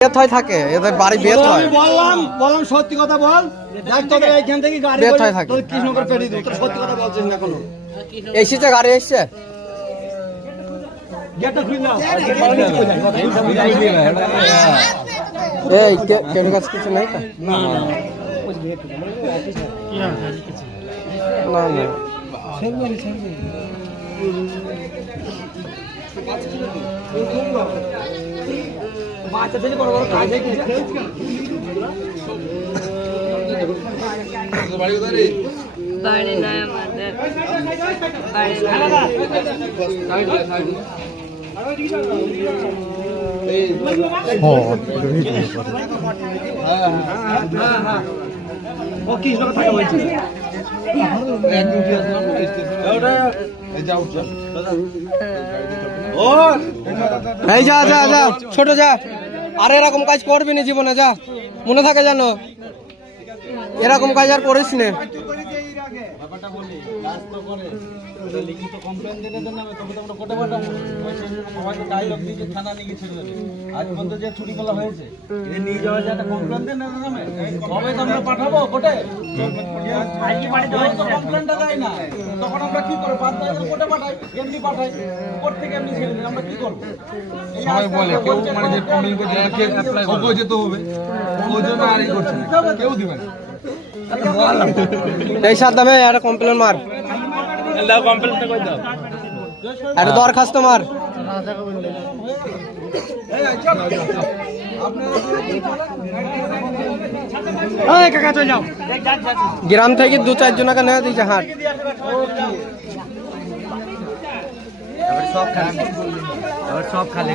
বেত হয় থাকে এদের বাড়ি বেত হয়। বললাম বললাম সত্যি কথা বল। দেখ তোদের এইখান থেকে গাড়ি বের করে থাকে। কৃষ্ণনগর পেটি দেবো তোর সত্যি কথা বলছিস না কোনো এসেছে গাড়ি এসছে? গেটটা খুলে দাও। এই কে- কাছে কিছু নেই তো? না না। বাচ্চা থেকে বড় বড় কাজ হয়ে বাড়ি আমাদের। বাড়ি যা যা ছোট যা। আর এরকম কাজ করবি না জীবনে, যা। মনে থাকে জানো এরকম কাজ আর করিস না। লিখিত কমপ্লেন দিলে দেন না তবে তো আমরা কোটে পাঠাবো সবাইকে দিয়ে থানা নিয়ে দেবে আজ পর্যন্ত যে চুরি করা হয়েছে নিয়ে যাওয়া একটা কমপ্লেন দেন না নামে কবে তো আমরা পাঠাবো কোটে? কমপ্লেনটা দেয় না। তখন আমরা কি করব? দাও কোটে পাঠাই এমনি পাঠাই। কোর্ট থেকে এমনি ছেড়ে আমরা কি করব? সবাই বলে কেউ মানে যে কমপ্লেন করছে তাকে যেতে হবে। ওই জন্য আর এই করছে কেউ দিবে না। এই সাদ্দামে একটা কমপ্লেন মার। দাও কমপ্লেনটা কই দাও একটা দরখাস্ত মার। এই কাকা চলে যাও। গ্রাম থেকে দু চারজনকে নিয়ে দিয়েছে হাট। সব খালি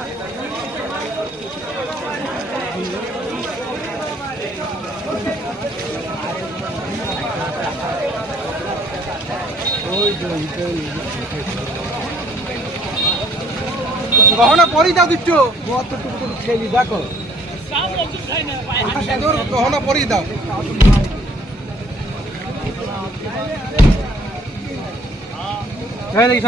গহনা পরি দাও দিচ্ছ খেলি দেখো গহনা পরি দাও। হ্যাঁ দেখি